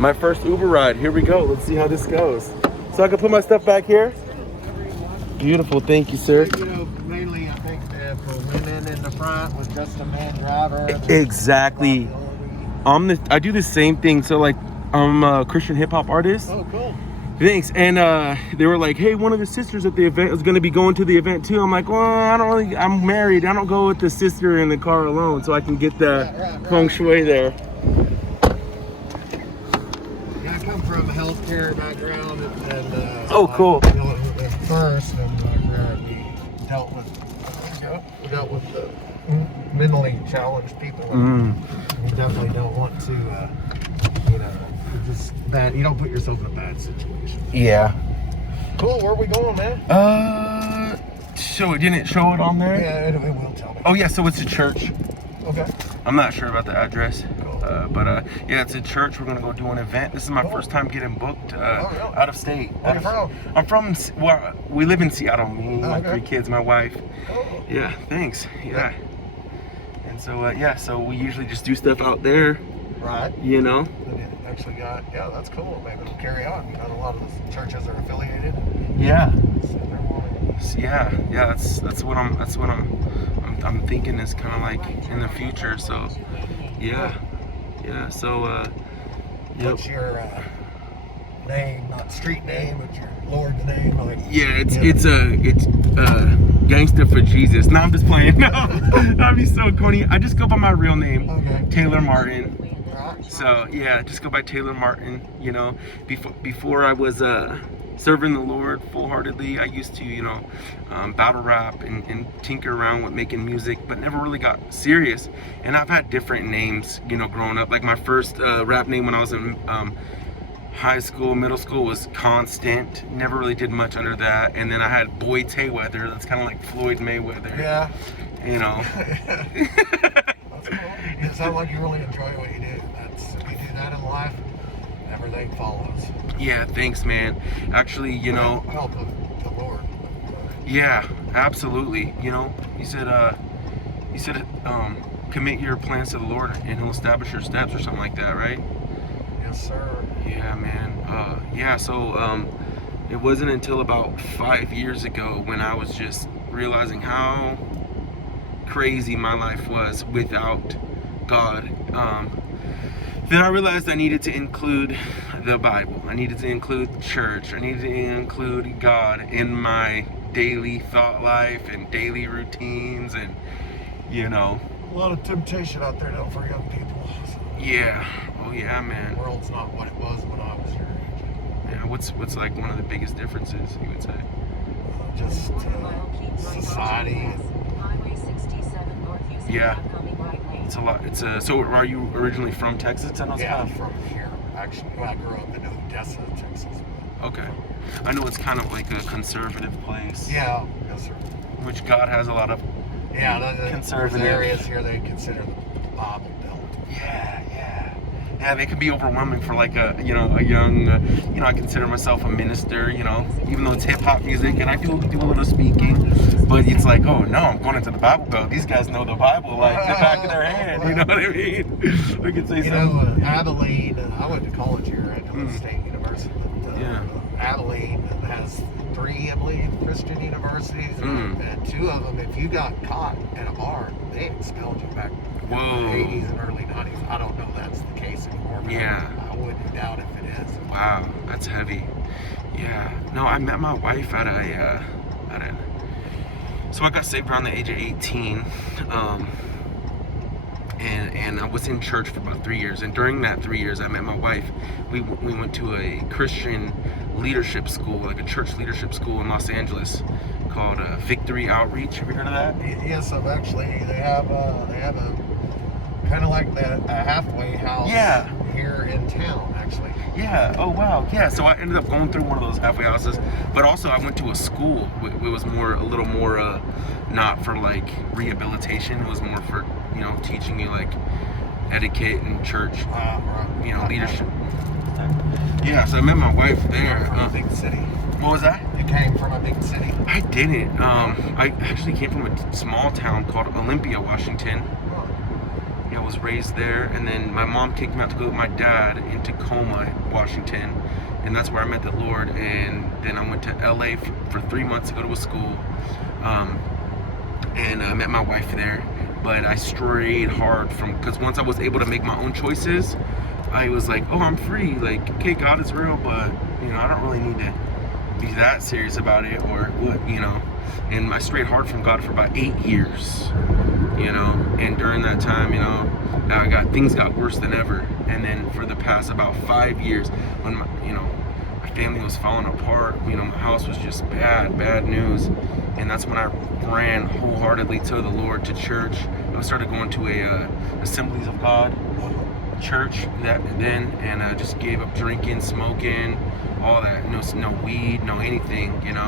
My first Uber ride. Here we go. Let's see how this goes. So I can put my stuff back here? Beautiful. Thank you, sir. You know, mainly I think for women in the front with just a man driver. Exactly. I do the same thing. So like, I'm a Christian hip hop artist. Oh, cool. Thanks. And they were like, hey, one of the sisters at the event is going to be going to the event too. I'm like, well, I'm married. I don't go with the sister in the car alone, so I can get the feng shui there. Yeah, I come from a healthcare background, and oh, cool. First, and we dealt with the mentally challenged people. We definitely don't want to, just bad. You don't put yourself in a bad situation. Yeah. Cool. Where are we going, man? So it didn't show it on there? Yeah, it will tell me. Oh yeah, so it's a church. Okay. I'm not sure about the address. Cool. But yeah, it's a church. We're gonna go do an event. This is my first time getting booked out of state. Where you from? I'm from. Well, we live in Seattle. Me, my 3 kids, my wife. Cool. Yeah. Thanks. Yeah. And so yeah, so we usually just do stuff out there. Right. You know. Actually got, yeah, that's cool. Maybe it'll carry on. You know, a lot of the churches are affiliated. Yeah. So yeah. That's what I'm thinking is kind of like in the future. So yeah. So what's your name? Not street name, but your Lord's name. Like, yeah, it's Gangsta for Jesus. No, I'm just playing. No, that'd be so corny. I just go by my real name, Taylor Martin. So yeah, just go by Taylor Martin. You know, before I was serving the Lord full-heartedly, I used to, battle rap and tinker around with making music, but never really got serious. And I've had different names, growing up. Like my first rap name when I was in high school, middle school was Constant. Never really did much under that. And then I had Boy Tayweather. That's kind of like Floyd Mayweather. Yeah. That's cool. It sounds like you really enjoy what you do. If you do that in life, everything follows. Yeah, thanks, man. Actually, help of the Lord. Yeah, absolutely. He said, commit your plans to the Lord and He'll establish your steps, or something like that, right? Yes, sir. Yeah, man. So it wasn't until about 5 years ago when I was just realizing how crazy my life was without God, then I realized I needed to include the Bible. I needed to include church. I needed to include God in my daily thought life and daily routines, and a lot of temptation out there, though, for young people. So. Yeah. Oh yeah, man. The world's not what it was when I was your age. Yeah. What's like one of the biggest differences, you would say? Just society. Yeah. It's a lot. So are you originally from Texas? Yeah, I'm from here. Actually, I grew up in Odessa, Texas. Okay. I know it's kind of like a conservative place. Yeah, yes, sir. Which God has a lot of conservative areas here they consider the Bible Belt. Yeah, they can be overwhelming for like a young, I consider myself a minister, even though it's hip hop music and I do a little speaking, but it's like, oh no, I'm going into the Bible Belt. These guys know the Bible like the back of their hand, you know what I mean? We could say something. Abilene, I went to college here at State University, but Abilene has 3, I believe, Christian universities, and 2 of them, if you got caught at a bar, they expelled you back in the 80s and early 90s. I don't know if that's the case anymore. I wouldn't doubt if it is. Wow, that's heavy. Yeah. No, I met my wife at so I got saved around the age of 18. And I was in church for about 3 years. And during that 3 years, I met my wife. We went to a Christian leadership school, like a church leadership school in Los Angeles called Victory Outreach. Have you heard of that? Yes, I've actually. They have a kind of like a halfway house here in town, actually. Yeah. Oh, wow. Yeah. So I ended up going through one of those halfway houses, but also I went to a school. It was a little more, not for like rehabilitation. It was more for, teaching you like etiquette and church, leadership. Yeah. So I met my wife there. From a big city. What was that? You came from a big city. I didn't. I actually came from a small town called Olympia, Washington. It was raised there, and then my mom kicked me out to go with my dad in Tacoma, Washington, and that's where I met the Lord. And then I went to LA for 3 months to go to a school, and I met my wife there. But I strayed hard because once I was able to make my own choices, I was like, oh, I'm free. Like, okay, God is real, but I don't really need to be that serious about it, or what, And I strayed hard from God for about 8 years, And during that time, things got worse than ever. And then for the past about 5 years, when my family was falling apart, my house was just bad news. And that's when I ran wholeheartedly to the Lord, to church. I started going to a Assemblies of God church and I just gave up drinking, smoking, all that. No weed, no anything, And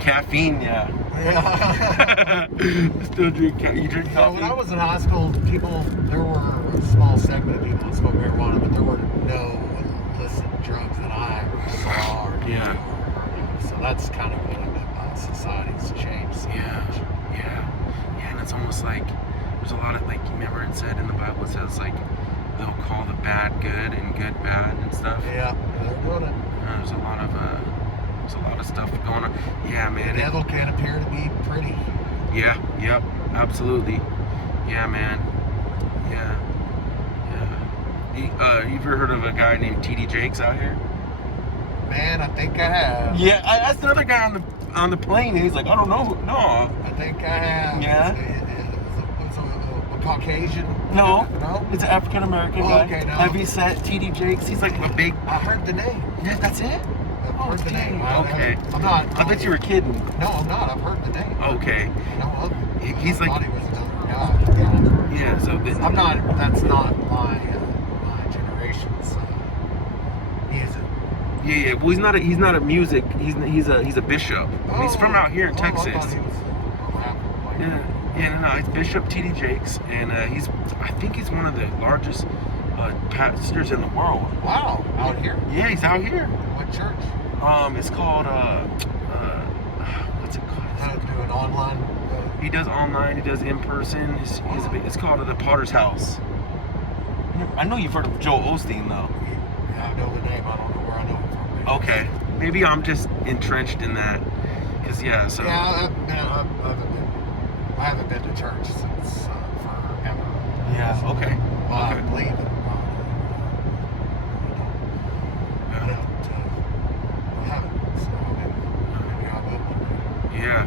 caffeine, yeah. Still drink. You drink coffee? When I was in high school, there were a small segment of people that smoked marijuana, but there were no illicit drugs that I saw or knew. Yeah. So that's kind of what I meant by society's changed so much. Yeah, and it's almost like there's a lot of, like, remember it said in the Bible, it says, like, they'll call the bad good and good bad and stuff. Yeah, they're doing it. There's a lot of stuff going on. Yeah, man. The devil can appear to be pretty. Yeah, yep, absolutely. Yeah, man. Yeah. You ever heard of a guy named TD Jakes out here? Man, I think I have. Yeah, I asked another guy on the plane, and he's like, I don't know. No. I think I have. Yeah. It's a Caucasian. No. No. It's an African American guy. Okay, no. Have you seen TD Jakes? He's like a big. I heard the name. Yeah, that's it. I've heard the name. Okay. I'm not. I bet you were kidding. No, I'm not. I've heard the name. Okay. No, He's I like. thought he was another guy. Yeah. So. I'm not. That's not my generation's. He is a. Yeah. Well, he's not a music. He's a bishop. He's from out here in Texas. I thought he was a rapper. Yeah, no, it's Bishop T.D. Jakes, and I think he's one of the largest pastors in the world. Wow, out here? Yeah, he's out here. What church? It's called what's it called? Do an online. He does online. He does in person. It's called the Potter's House. I know you've heard of Joel Osteen, though. I know the name. I don't know where I know it from. Maybe. Okay, maybe I'm just entrenched in that, cause yeah. So. Yeah, I haven't been to church since forever. Yeah. Okay. Well, I Okay. believe it. I haven't. So maybe I will one day. Yeah.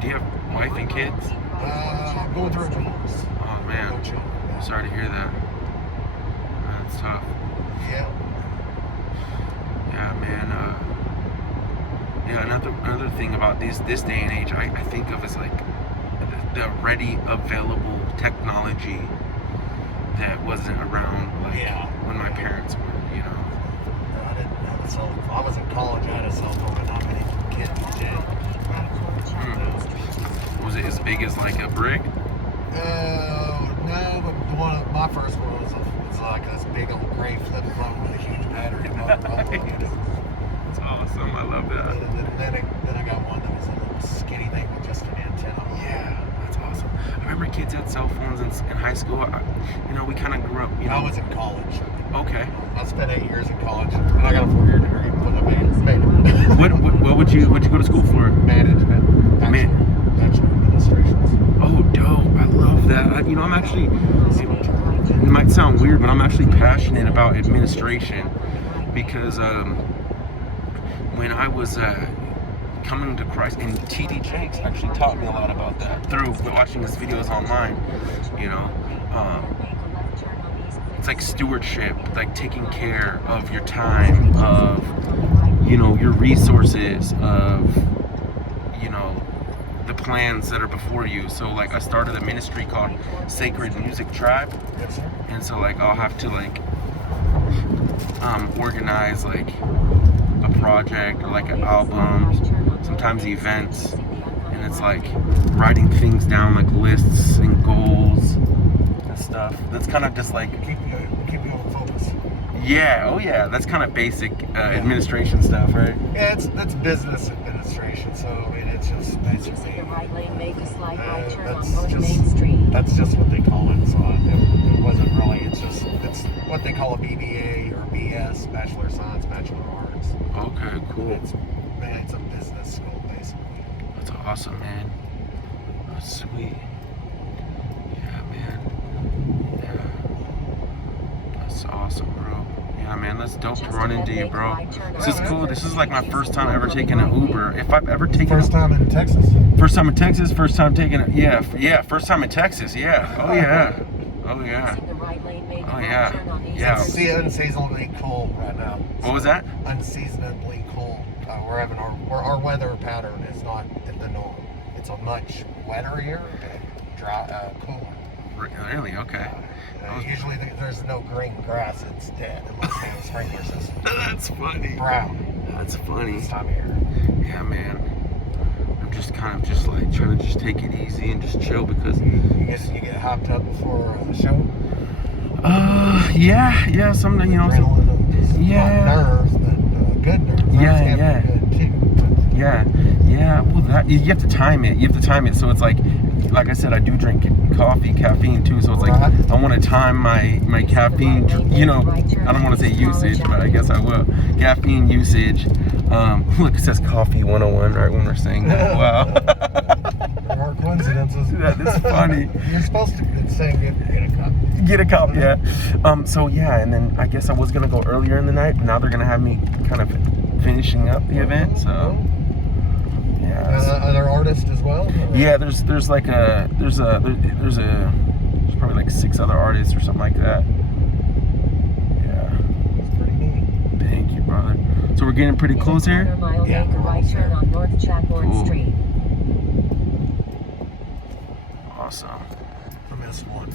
Do you have wife and kids? I'm going through a divorce. Oh No man. children. Yeah. Sorry to hear that. That's tough. Yeah. Yeah, man. Another thing about this day and age, I think of as like the ready available technology that wasn't around like when my parents were, I didn't have a cell phone. I was in college. I had a cell phone, but not many kids did. Was it as big as like a brick? No, but my first one was like this big old gray flip phone with a huge battery. That's awesome. I love that. Then I got one that was a little skinny thing with just an antenna. Yeah, that's awesome. I remember kids had cell phones in high school. We kind of grew up. I was in college. Okay. I spent 8 years in college, and I got a 4-year degree. But I made What would you go to school for? Management. Bachelor administrations. Oh, dope! I love that. I'm actually. It might sound weird, but I'm actually passionate about administration because when I was coming to Christ, and T.D. Jakes actually taught me a lot about that through watching his videos online. It's like stewardship, like taking care of your time, of your resources, of the plans that are before you. So like I started a ministry called Sacred Music Tribe. Yes, sir. And so like I'll have to like organize like a project or like an album, sometimes events, and it's like writing things down, like lists and goals and stuff. That's kind of just like Keep you on focus. Yeah, oh yeah, that's kind of basic administration stuff, right? Yeah, that's business administration. So I mean, it's just basically. The right lane, make a slight right turn on That's North just Main Street. that's just what they call it. So it wasn't really. It's what they call a BBA or BS, Bachelor of Science, Bachelor of Arts. Okay, cool. It's a business school basically. That's awesome, man. That's sweet. Yeah, man. Yeah. That's awesome, bro. Yeah, man, that's dope to run into you, bro. This is cool. This is like my first time ever taking an Uber. If I've ever taken First time in Texas. First time in Texas, first time taking it. Yeah, first time in Texas. Yeah. Oh yeah. Oh yeah. Oh yeah. Yeah. It's unseasonably cold right now. What was that? Unseasonably cold. We're having our weather pattern is not at the norm. It's a much wetter here and dry, cooler. Really? Okay. Usually there's no green grass. It's dead unless they have a sprinkler system. That's funny. Brown. That's funny. This time of year. Yeah, man. I'm just kind of just like trying to just take it easy and just chill because. You get hopped up before the show. Yeah. Some, you know. Yeah. Not nerves, but good nerves. Yeah. Good too. Yeah. Well, that you have to time it. So it's like I said, I do drink coffee, caffeine too. So it's like I want to time my caffeine. You know, I don't want to say usage, but I guess I will. Caffeine usage. Look, it says coffee 101 right when we're saying that. Wow. There are coincidences. That is funny. You're supposed to say get a cup. Get a cup, yeah. So yeah, and then I guess I was gonna go earlier in the night, but now they're gonna have me kind of finishing up the event. So yeah. Other artists as well. Or? Yeah, there's probably like 6 other artists or something like that. Yeah. That's pretty neat. Thank you, brother. So we're getting pretty close here. Yeah, Make a right turn on North Chapbourne Cool. Street. Awesome. I missed one.